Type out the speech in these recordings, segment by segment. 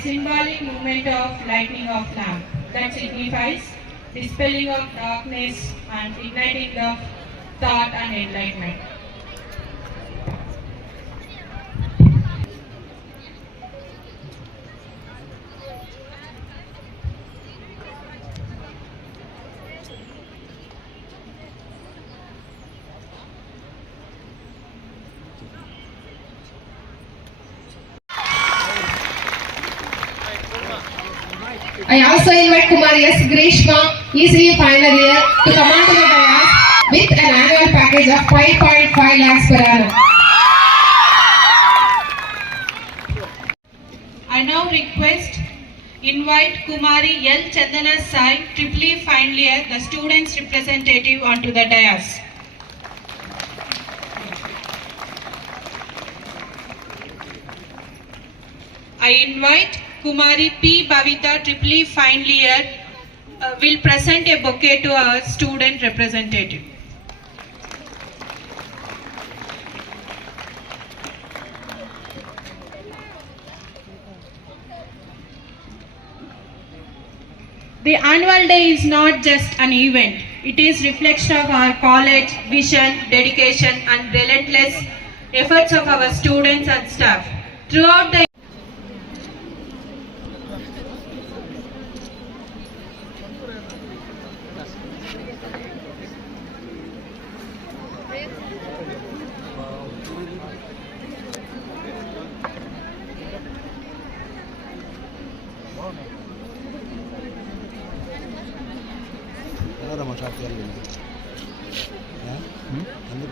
symbolic movement of lightning of lamp that signifies dispelling of darkness and igniting of thought and enlightenment. I also invite Kumari S. Grishma, ECE final year, to come on to the class with an annual package of 5.5 lakhs per annum. I now request invite Kumari L. Chandana Sai, Tripoli final year, the students' representative onto the dais. I invite Kumari P. Bavita, triply Fine year, uh, will present a bouquet to our student representative. The annual day is not just an event. It is reflection of our college vision, dedication and relentless efforts of our students and staff. Throughout the panorama shop వెళ్ళింది అందుకు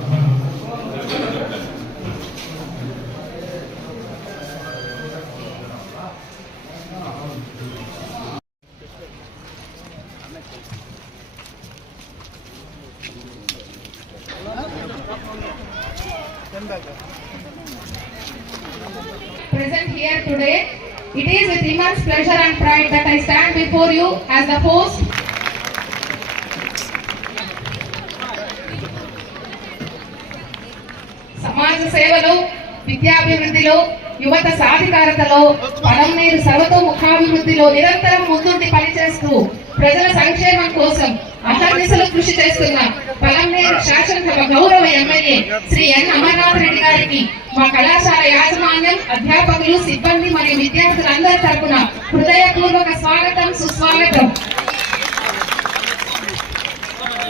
present here today. It is with immense pleasure and pride that I stand before you as the host సమాజ సేవలో విద్యాభివృద్ధిలో యువత సాధికారతలో మనం మీరు సర్వతో ముఖాభివృద్ధిలో నిరంతరం ముందుండి పనిచేస్తూ ప్రజల సంక్షేమం కోసం అహర్నిశలు కృషి చేస్తున్న పలంనేరు శాసనసభ గౌరవ ఎమ్మెల్యే శ్రీ ఎన్ అమర్నాథ్ రెడ్డి గారికి మా కళాశాల యాజమాన్యం అధ్యాపకులు సిబ్బంది మరియు విద్యార్థులందరి తరపున హృదయపూర్వక స్వాగతం సుస్వాగతం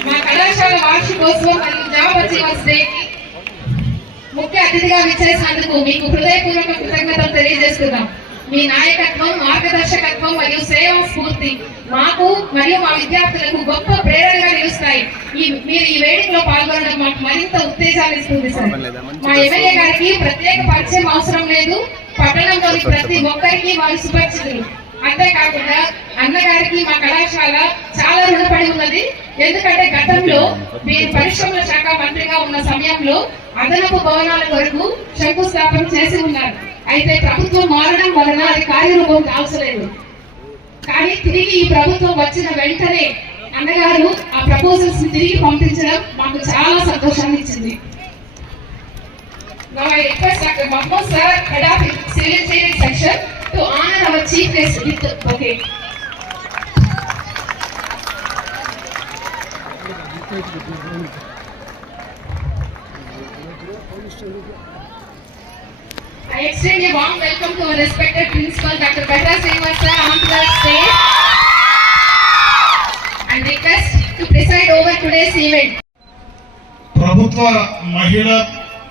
మా కళాశాల వార్షికోత్సవం మరియు జాబ్ అచీవర్స్ ముఖ్య అతిథిగా విచ్చేసినందుకు మీకు హృదయపూర్వక కృతజ్ఞతలు తెలియజేస్తున్నాం మీ నాయకత్వం మార్గదర్శకత్వం మరియు సేవా స్ఫూర్తి మాకు మరియు మా విద్యార్థులకు గొప్ప ప్రేరణగా నిలుస్తాయి మీరు ఈ వేడుకలో పాల్గొనడం మాకు మరింత ఉత్తేజాన్ని ఇస్తుంది సార్ మా ఎమ్మెల్యే గారికి ప్రత్యేక పరిచయం అవసరం లేదు పట్టణంలోని ప్రతి ఒక్కరికి వారు సుపరిచితులు అంతేకాకుండా అన్నగారికి మా కళాశాల చాలా రుణపడి ఉన్నది ఎందుకంటే గతంలో మీరు పరిశ్రమల శాఖ మంత్రిగా ఉన్న సమయంలో అదనపు భవనాల కొరకు శంకుస్థాపన చేసి ఉన్నారు అయితే ప్రభుత్వం మారడం వలన అది కార్యరూపం కావసలేదు కానీ తిరిగి ఈ ప్రభుత్వం వచ్చిన వెంటనే అన్నగారు ఆ ప్రపోజల్స్ తిరిగి పంపించడం మాకు చాలా సంతోషాన్ని ఇచ్చింది chief guest okay extend a warm welcome to our respected principal, Dr. Petra Srivastava, onto the stage and request to preside over today's event. Prabhutva Mahila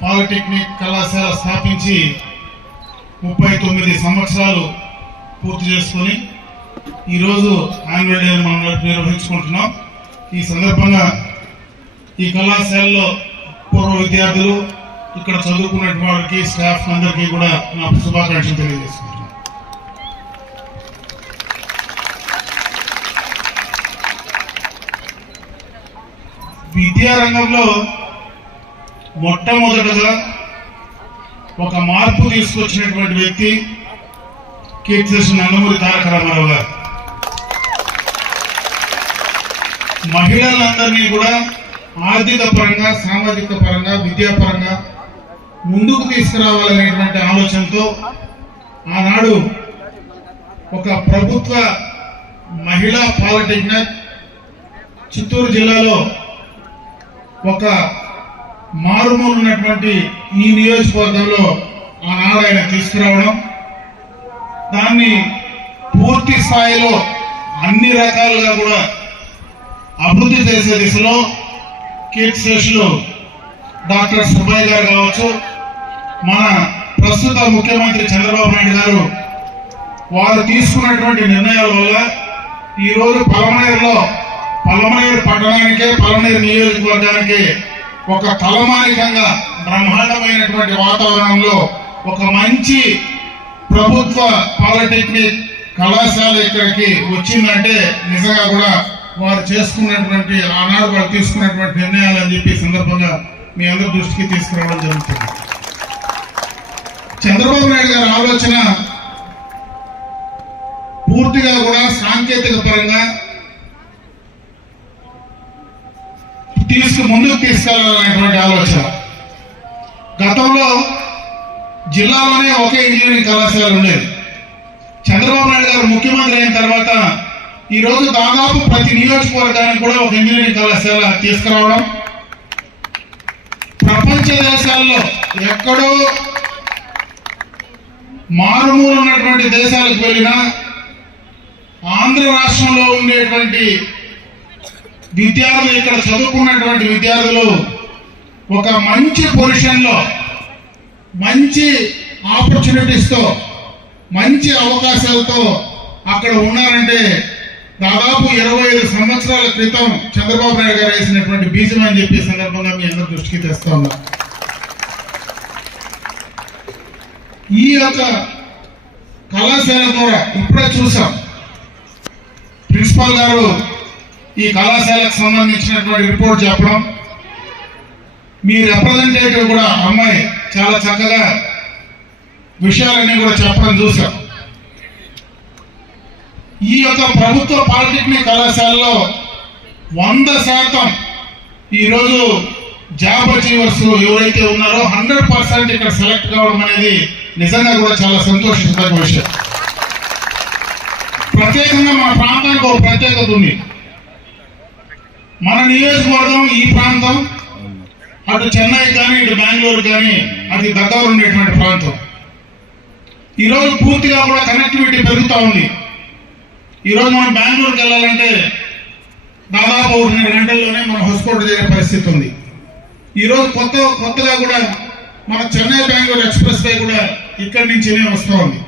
polytechnic కళాశాల స్థాపించి ముప్పై తొమ్మిది సంవత్సరాలు పూర్తి చేసుకొని ఈరోజు ఆన్యువల్ డే మనం నిర్వహించుకుంటున్నాం ఈ సందర్భంగా ఈ కళాశాలలో పూర్వ విద్యార్థులు ఇక్కడ చదువుకున్న వాళ్ళకి స్టాఫ్ అందరికీ కూడా నా శుభాకాంక్షలు తెలియజేస్తున్నాను విద్యా రంగంలో మొట్టమొదటగా ఒక మార్పు తీసుకొచ్చినటువంటి వ్యక్తి కీర్తిశేషు నందమూరి తారక రామారావు గారు మహిళలందరినీ కూడా ఆర్థిక పరంగా సామాజిక పరంగా విద్యాపరంగా ముందుకు తీసుకురావాలనేటువంటి ఆలోచనతో ఆనాడు ఒక ప్రభుత్వ మహిళా పాలిటెక్నర్ చిత్తూరు జిల్లాలో ఒక మారుమూలు ఉన్నటువంటి ఈ నియోజకవర్గంలో ఆనాడు ఆయన తీసుకురావడం దాన్ని పూర్తి స్థాయిలో అన్ని రకాలుగా కూడా అభివృద్ధి చేసే దిశలో కేక్ శేషులు డాక్టర్ సుబ్బయ్య గారు కావచ్చు మన ప్రస్తుత ముఖ్యమంత్రి చంద్రబాబు నాయుడు గారు వారు తీసుకున్నటువంటి నిర్ణయాల వల్ల ఈరోజు పలమనేరులో పలమనేరు పట్టణానికే పలమనేరు నియోజకవర్గానికి ఒక తలమానికంగా బ్రహ్మాండమైనటువంటి వాతావరణంలో ఒక మంచి ప్రభుత్వ పాలిటెక్నిక్ కళాశాల ఇక్కడికి వచ్చిందంటే నిజంగా కూడా వారు చేసుకున్నటువంటి ఆనాడు వారు తీసుకున్నటువంటి నిర్ణయాలు అని చెప్పి సందర్భంగా మీ అందరి దృష్టికి తీసుకురావడం జరుగుతుంది చంద్రబాబు నాయుడు గారి ఆలోచన పూర్తిగా కూడా సాంకేతిక పరంగా తీసుకు ముందుకు తీసుకెళ్ళాలనేటువంటి ఆలోచన గతంలో జిల్లాలోనే ఒకే ఇంజనీరింగ్ కళాశాల ఉండేది చంద్రబాబు నాయుడు గారు ముఖ్యమంత్రి అయిన తర్వాత ఈరోజు దాదాపు ప్రతి నియోజకవర్గానికి కూడా ఒక ఇంజనీరింగ్ కళాశాల తీసుకురావడం ప్రపంచ దేశాల్లో ఎక్కడో మారుమూలు ఉన్నటువంటి దేశాలకు వెళ్ళినా ఆంధ్ర రాష్ట్రంలో ఉండేటువంటి విద్యార్థులు ఇక్కడ చదువుకున్నటువంటి విద్యార్థులు ఒక మంచి పొజిషన్లో మంచి ఆపర్చునిటీస్తో మంచి అవకాశాలతో అక్కడ ఉన్నారంటే దాదాపు ఇరవై ఐదు సంవత్సరాల క్రితం చంద్రబాబు నాయుడు గారు వేసినటువంటి బీజం అని చెప్పి సందర్భంగా మీ అందరి దృష్టికి తెస్తా ఉన్నారు ఈ యొక్క కళాశాల ద్వారా ఇప్పుడే చూసాం ప్రిన్సిపాల్ గారు ఈ కళాశాలకు సంబంధించినటువంటి రిపోర్ట్ చెప్పడం మీ రిప్రజెంటేటివ్ కూడా అమ్మాయి చాలా చక్కగా విషయాలన్నీ కూడా చెప్పడం చూసాం ఈ యొక్క ప్రభుత్వ పాలిటెక్నిక్ కళాశాలలో వంద శాతం ఈరోజు జాబ్ అచీవర్స్ ఎవరైతే ఉన్నారో హండ్రెడ్ పర్సెంట్ ఇక్కడ సెలెక్ట్ కావడం అనేది నిజంగా కూడా చాలా సంతోషించదగ్గ విషయం ప్రత్యేకంగా మన ప్రాంతానికి ఒక ప్రత్యేకత ఉంది మన నియోజకవర్గం ఈ ప్రాంతం అటు చెన్నై కానీ ఇటు బెంగళూరు కానీ అది దగ్గర ఉండేటువంటి ప్రాంతం ఈరోజు పూర్తిగా కూడా కనెక్టివిటీ పెరుగుతూ ఉంది ఈరోజు మనం బెంగళూరుకి వెళ్ళాలంటే దాదాపు రెండు గంటల్లోనే మనం హస్పోర్ట్ చేసే పరిస్థితి ఉంది ఈరోజు కొత్త కొత్తగా కూడా మన చెన్నై బెంగళూరు ఎక్స్ప్రెస్ వే కూడా ఇక్కడి నుంచి వస్తోంది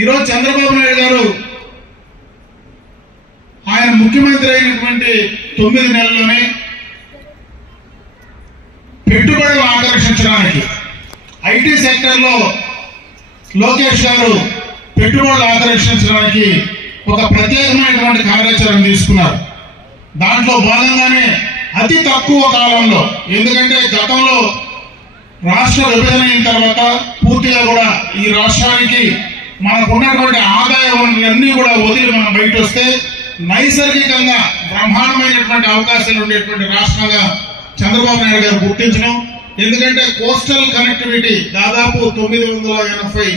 ఈరోజు చంద్రబాబు నాయుడు గారు ఆయన ముఖ్యమంత్రి అయినటువంటి తొమ్మిది నెలల్లోనే పెట్టుబడులు ఆకర్షించడానికి ఐటీ సెక్టర్లో లోకేష్ గారు పెట్టుబడులు ఆకర్షించడానికి ఒక ప్రత్యేకమైనటువంటి కార్యాచరణ తీసుకున్నారు దాంట్లో భాగంగానే అతి తక్కువ కాలంలో ఎందుకంటే గతంలో రాష్ట్ర విభజన అయిన తర్వాత పూర్తిగా కూడా ఈ రాష్ట్రానికి మనకున్నటువంటి ఆదాయం అన్ని కూడా వదిలి మనం బయట వస్తే నైసర్గికంగా బ్రహ్మాండమైనటువంటి అవకాశాలు ఉండేటువంటి రాష్ట్రంగా చంద్రబాబు నాయుడు గారు గుర్తించడం ఎందుకంటే కోస్టల్ కనెక్టివిటీ దాదాపు తొమ్మిది వందల ఎనభై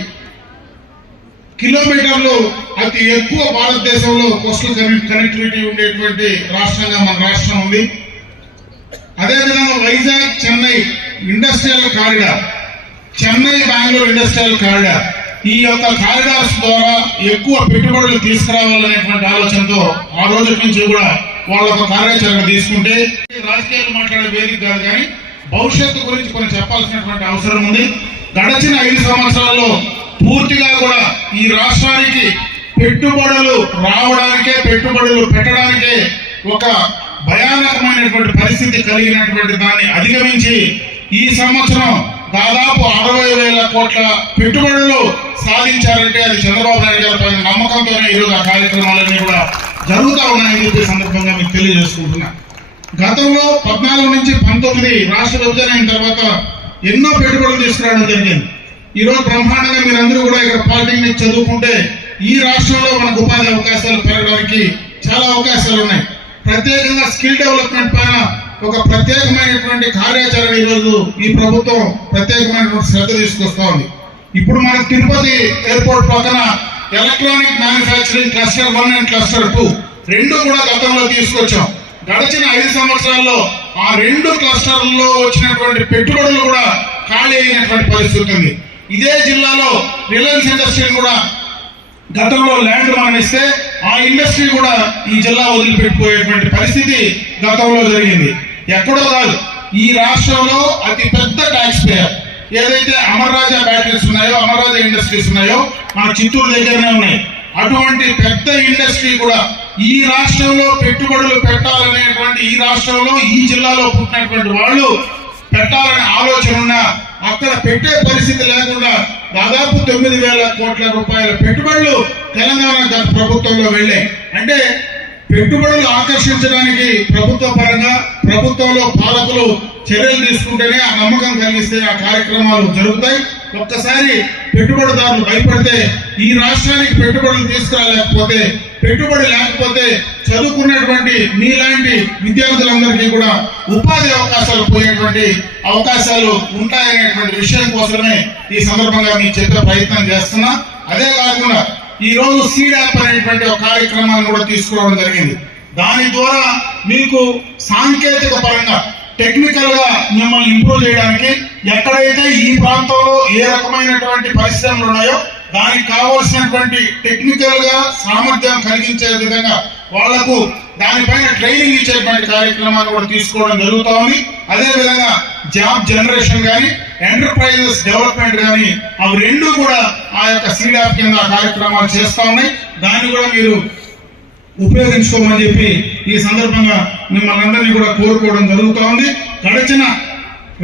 కిలోమీటర్లు అతి ఎక్కువ భారతదేశంలో కోస్టల్ కనెక్టివిటీ ఉండేటువంటి రాష్ట్రంగా మన రాష్ట్రం ఉంది అదేవిధంగా Vizag Chennai industrial corridor Chennai Bengaluru industrial corridor ఈ యొక్క కారిడార్స్ ద్వారా ఎక్కువ పెట్టుబడులు తీసుకురావాలనేటువంటి ఆలోచనతో ఆ రోజు నుంచి కూడా వాళ్ళ ఒక కార్యాచరణ తీసుకుంటే రాజకీయాలు మాట్లాడే వేదిక కాదు కానీ భవిష్యత్తు గురించి కొన్ని చెప్పాల్సినటువంటి అవసరం ఉంది గడచిన ఐదు సంవత్సరాల్లో పూర్తిగా కూడా ఈ రాష్ట్రానికి పెట్టుబడులు రావడానికే పెట్టుబడులు పెట్టడానికే ఒక భయానకమైనటువంటి పరిస్థితి కలిగినటువంటి దాన్ని అధిగమించి ఈ సంవత్సరం దాదాపు అరవై వేల కోట్ల పెట్టుబడులు సాధించారంటే అది చంద్రబాబు నాయుడు గారి పైన నమ్మకంతోనే ఈరోజు ఆ కార్యక్రమాలన్నీ కూడా జరుగుతూ ఉన్నాయని చెప్పే సందర్భంగా మీకు తెలియజేసుకుంటున్నా గతంలో పద్నాలుగు నుంచి పంతొమ్మిది రాష్ట్ర విభజన అయిన తర్వాత ఎన్నో పెట్టుబడులు తీసుకురావడం జరిగింది ఈరోజు బ్రహ్మాండంగా మీరందరూ కూడా ఇక్కడ పాలిటెక్నిక్ చదువుకుంటే ఈ రాష్ట్రంలో మనకు ఉపాధి అవకాశాలు పెరగడానికి చాలా అవకాశాలు ఉన్నాయి ప్రత్యేకంగా స్కిల్ డెవలప్మెంట్ పైన ఒక ప్రత్యేకమైనటువంటి కార్యాచరణ ఈరోజు ఈ ప్రభుత్వం ప్రత్యేకమైనటువంటి శ్రద్ధ తీసుకొస్తోంది ఇప్పుడు మనం తిరుపతి ఎయిర్పోర్ట్ పక్కన electronic manufacturing cluster one and cluster two రెండు కూడా గతంలో తీసుకొచ్చాం గడిచిన ఐదు సంవత్సరాల్లో ఆ రెండు క్లస్టర్లలో వచ్చినటువంటి పెట్టుబడులు కూడా ఖాళీ అయినటువంటి పరిస్థితి ఉంది ఇదే జిల్లాలో రిలయన్స్ ఇండస్ట్రీని కూడా గతంలో ల్యాండ్ మనం ఇస్తే ఆ ఇండస్ట్రీ కూడా ఈ జిల్లా వదిలిపెట్టిపోయేటువంటి పరిస్థితి గతంలో జరిగింది ఎక్కడో కాదు ఈ రాష్ట్రంలో అతి పెద్ద ట్యాక్స్ పేయర్ ఏదైతే అమర్రాజా బ్యాటరీస్ ఉన్నాయో అమర్రాజా ఇండస్ట్రీస్ ఉన్నాయో మన చిత్తూరు దగ్గరనే ఉన్నాయి అటువంటి పెద్ద ఇండస్ట్రీ కూడా ఈ రాష్ట్రంలో పెట్టుబడులు పెట్టాలనేటువంటి ఈ రాష్ట్రంలో ఈ జిల్లాలో పుట్టినటువంటి వాళ్ళు పెట్టాలనే ఆలోచన ఉన్న అక్కడ పెట్టే పరిస్థితి లేకుండా దాదాపు తొమ్మిది వేల కోట్ల రూపాయల పెట్టుబడులు తెలంగాణ ప్రభుత్వంలో వెళ్ళాయి అంటే పెట్టుబడులు ఆకర్షించడానికి ప్రభుత్వ పరంగా ప్రభుత్వంలో పాలకులు చర్యలు తీసుకుంటేనే ఆ నమ్మకం కలిగిస్తే ఆ కార్యక్రమాలు జరుగుతాయి ఒక్కసారి పెట్టుబడిదారులు భయపడితే ఈ రాష్ట్రానికి పెట్టుబడులు తీసుకురాలేకపోతే పెట్టుబడి లేకపోతే చదువుకున్నటువంటి మీలాంటి విద్యార్థులందరికీ కూడా ఉపాధి అవకాశాలు పోయేటువంటి అవకాశాలు ఉంటాయనేటువంటి విషయం కోసమే ఈ సందర్భంగా మీ చెప్పే ప్రయత్నం చేస్తున్నా అదే కాకుండా ఈ రోజు సీడ్ యాప్ అనేటువంటి ఒక కార్యక్రమాన్ని కూడా తీసుకోవడం జరిగింది దాని ద్వారా మీకు సాంకేతిక పరంగా టెక్నికల్ గా మిమ్మల్ని ఇంప్రూవ్ చేయడానికి ఎక్కడైతే ఈ ప్రాంతంలో ఏ రకమైనటువంటి పరిశ్రమలు ఉన్నాయో దానికి కావాల్సినటువంటి టెక్నికల్ గా సామర్థ్యం కలిగించే విధంగా వాళ్లకు దానిపైన ట్రైనింగ్ ఇచ్చేటువంటి కార్యక్రమాన్ని కూడా తీసుకోవడం జరుగుతా ఉంది అదేవిధంగా జాబ్ జనరేషన్ కానీ ఎంటర్ప్రైజెస్ డెవలప్మెంట్ కానీ అవి రెండు కూడా ఆ యొక్క సీడాప్ కింద కార్యక్రమాలు చేస్తూ ఉన్నాయి దాన్ని కూడా మీరు ఉపయోగించుకోమని చెప్పి ఈ సందర్భంగా మిమ్మల్ని అందరినీ కూడా కోరుకోవడం జరుగుతూ ఉంది గడిచిన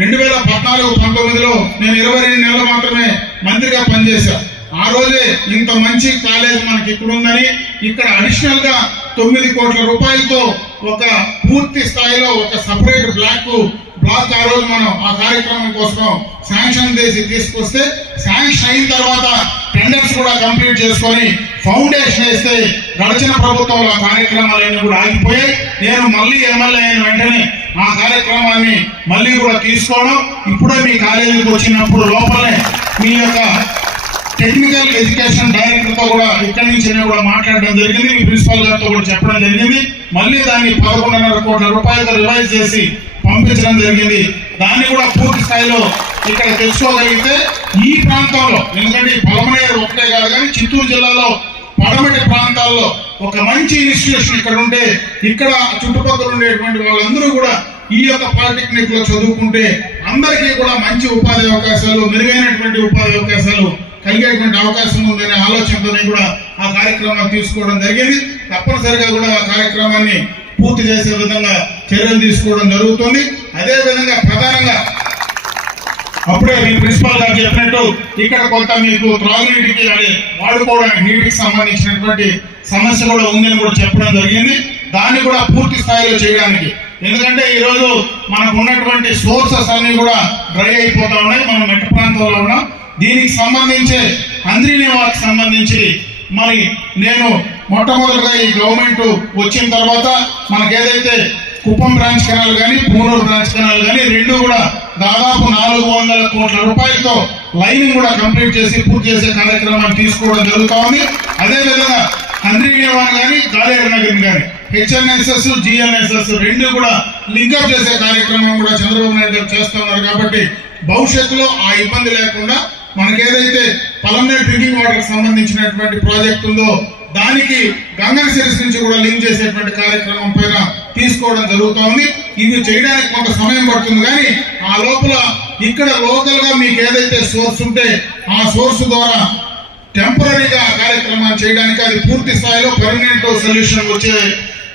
రెండు వేల పద్నాలుగు పంతొమ్మిదిలో నేను ఇరవై రెండు నెలలు మాత్రమే మంత్రిగా పనిచేశాను ఆ రోజే ఇంత మంచి కాలేజ్ మనకి ఇక్కడ ఉందని ఇక్కడ అడిషనల్ గా తొమ్మిది కోట్ల రూపాయలతో ఒక పూర్తి స్థాయిలో ఒక సపరేట్ బ్లాక్ బ్లాక్ ఆ రోజు మనం ఆ కార్యక్రమం కోసం శాంక్షన్ చేసి తీసుకొస్తే శాంక్షన్ అయిన తర్వాత టెండర్స్ కూడా కంప్లీట్ చేసుకొని ఫౌండేషన్ వేస్తే గడిచిన ప్రభుత్వం ఆ కార్యక్రమాలన్నీ కూడా ఆగిపోయాయి నేను మళ్ళీ ఎమ్మెల్యే అయిన వెంటనే ఆ కార్యక్రమాన్ని మళ్ళీ కూడా తీసుకోవడం ఇప్పుడే మీ కాలేజీకి వచ్చినప్పుడు లోపలే మీ యొక్క టెక్నికల్ ఎడ్యుకేషన్ డైరెక్టర్ తో కూడా ఇక్కడి నుంచి కూడా మాట్లాడడం జరిగింది మీ ప్రిన్సిపల్ గారితో కూడా చెప్పడం జరిగింది మళ్ళీ దాన్ని పదకొండున్నర కోట్ల రూపాయలతో రివైజ్ చేసి పంపించడం జరిగింది దాన్ని కూడా పూర్తి స్థాయిలో ఇక్కడ తెచ్చుకోగలిగితే ఈ ప్రాంతంలో ఎందుకంటే పలమనేరు ఒకటే కాదు కానీ చిత్తూరు జిల్లాలో పడమటి ప్రాంతాల్లో ఒక మంచి ఇన్స్టిట్యూషన్ ఇక్కడ ఉంటే ఇక్కడ చుట్టుపక్కల ఉండేటువంటి వాళ్ళందరూ కూడా ఈ యొక్క పాలిటెక్నిక్ లో చదువుకుంటే అందరికీ కూడా మంచి ఉపాధి అవకాశాలు మెరుగైనటువంటి ఉపాధి అవకాశాలు కలిగేటువంటి అవకాశం ఉందనే ఆలోచనతో కూడా ఆ కార్యక్రమాన్ని తీసుకోవడం జరిగింది తప్పనిసరిగా కూడా ఆ కార్యక్రమాన్ని పూర్తి చేసే విధంగా చర్యలు తీసుకోవడం జరుగుతుంది అదే విధంగా ప్రధానంగా అప్పుడే మీ ప్రిన్సిపాల్ గారు చెప్పినట్టు ఇక్కడ కొంత మీకు త్రాగునీటికి అది వాడుకోవడానికి నీటికి సంబంధించినటువంటి సమస్య కూడా ఉందని కూడా చెప్పడం జరిగింది దాన్ని కూడా పూర్తి స్థాయిలో చేయడానికి ఎందుకంటే ఈరోజు మనకు ఉన్నటువంటి సోర్సెస్ అన్ని కూడా డ్రై అయిపోతా ఉన్నాయి మనం మెట్ట ప్రాంతంలో ఉన్నాం దీనికి సంబంధించి అంద్రిని వారికి సంబంధించి మరి నేను మొట్టమొదటిగా ఈ గవర్నమెంట్ వచ్చిన తర్వాత ఏదైతే కుప్పం బ్రాంచ్ కెనాల్ కానీ పూనూరు బ్రాంచ్ కెనాల్ కానీ రెండు కూడా దాదాపు నాలుగు వందల కోట్ల రూపాయలతో లైన్ కూడా కంప్లీట్ చేసి పూర్తి చేసే కార్యక్రమాన్ని తీసుకోవడం జరుగుతూ ఉంది అదేవిధంగా అంద్రీనివాన్ కానీ గాలేరు నగరం కానీ హెచ్ఎన్ఎస్ఎస్ జిఎన్ఎస్ఎస్ రెండు కూడా లింకప్ చేసే కార్యక్రమం కూడా చంద్రబాబు నాయుడు గారు చేస్తున్నారు కాబట్టి భవిష్యత్తులో ఆ ఇబ్బంది లేకుండా మనకేదైతే పలంనేరు డ్రింకింగ్ వాటర్ సంబంధించినటువంటి ప్రాజెక్ట్ ఉందో దానికి గంగన సిరస్ నుంచి కూడా లింక్ చేసేటువంటి కార్యక్రమం పైన తీసుకోవడం జరుగుతూ ఉంది ఇవి చేయడానికి కొంత సమయం పడుతుంది కానీ ఆ లోపల ఇక్కడ లోకల్ గా మీకు ఏదైతే సోర్స్ ఉంటే ఆ సోర్స్ ద్వారా టెంపరీగా కార్యక్రమాన్ని చేయడానికి అది పూర్తి స్థాయిలో పర్మనెంట్ సొల్యూషన్ వచ్చే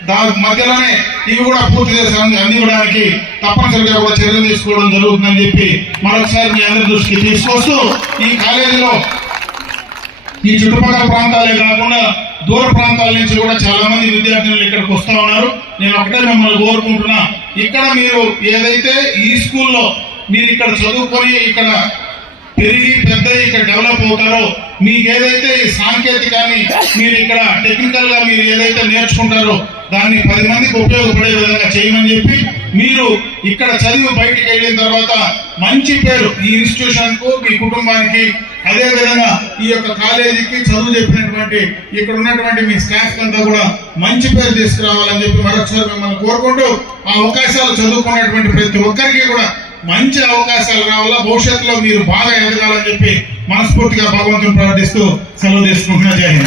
దాని మధ్యలోనే ఇవి కూడా పూర్తి చేసాను అందివ్వడానికి తప్పనిసరిగా కూడా చర్యలు తీసుకోవడం జరుగుతుందని చెప్పి మరొకసారి మీ అందరి దృష్టికి తీసుకొస్తూ ఈ కాలేజీలో ఈ చుట్టుపక్కల ప్రాంతాలే కాకుండా దూర ప్రాంతాల నుంచి కూడా చాలా మంది విద్యార్థులు ఇక్కడికి వస్తూ ఉన్నారు నేను ఒకటే మిమ్మల్ని కోరుకుంటున్నా ఇక్కడ మీరు ఏదైతే ఈ స్కూల్లో మీరు ఇక్కడ చదువుకొని ఇక్కడ పెరిగి పెద్ద ఇక్కడ డెవలప్ అవుతారో మీకు ఏదైతే ఈ సాంకేతికాన్ని మీరు ఇక్కడ టెక్నికల్ గా మీరు ఏదైతే నేర్చుకుంటారో దాన్ని పది మందికి ఉపయోగపడే విధంగా చేయమని చెప్పి మీరు ఇక్కడ చదివి బయటకు వెళ్ళిన తర్వాత మంచి పేరు ఈ ఇన్స్టిట్యూషన్ కు మీ కుటుంబానికి అదేవిధంగా ఈ యొక్క కాలేజీకి చదువు చెప్పినటువంటి ఇక్కడ ఉన్నటువంటి మీ స్టాఫ్ అంతా కూడా మంచి పేరు తీసుకురావాలని చెప్పి మరొకసారి మిమ్మల్ని కోరుకుంటూ ఆ అవకాశాలు చదువుకున్నటువంటి ప్రతి ఒక్కరికి కూడా మంచి అవకాశాలు రావాలా భవిష్యత్తులో మీరు బాగా ఎదగాలని చెప్పి మనస్ఫూర్తిగా భగవంతుని ప్రార్థిస్తూ సెలవు తీసుకుంటున్నా జరిగింది